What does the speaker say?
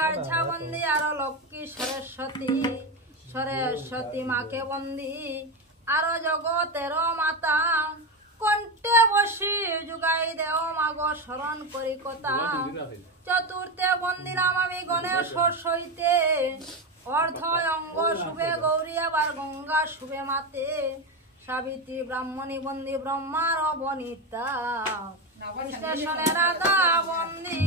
গাছা বন্দি আর লক্ষ্মী সরস্বতী সরস্বতী মাকে বন্দি আর জগতের মাতা কণ্ঠে বসি যুগাই দেও মাগো স্মরণ করি কথা চতুর্থে বন্দিলাম আমি গণেশ সইতে অর্ধ অঙ্গ শুভে গৌরী আবার গঙ্গা শুভে মাতে সাবিত্রী ব্রাহ্মণী বন্দি ব্রহ্মার বনিতা কৃষ্ণেশ্বরে রাধা বন্দি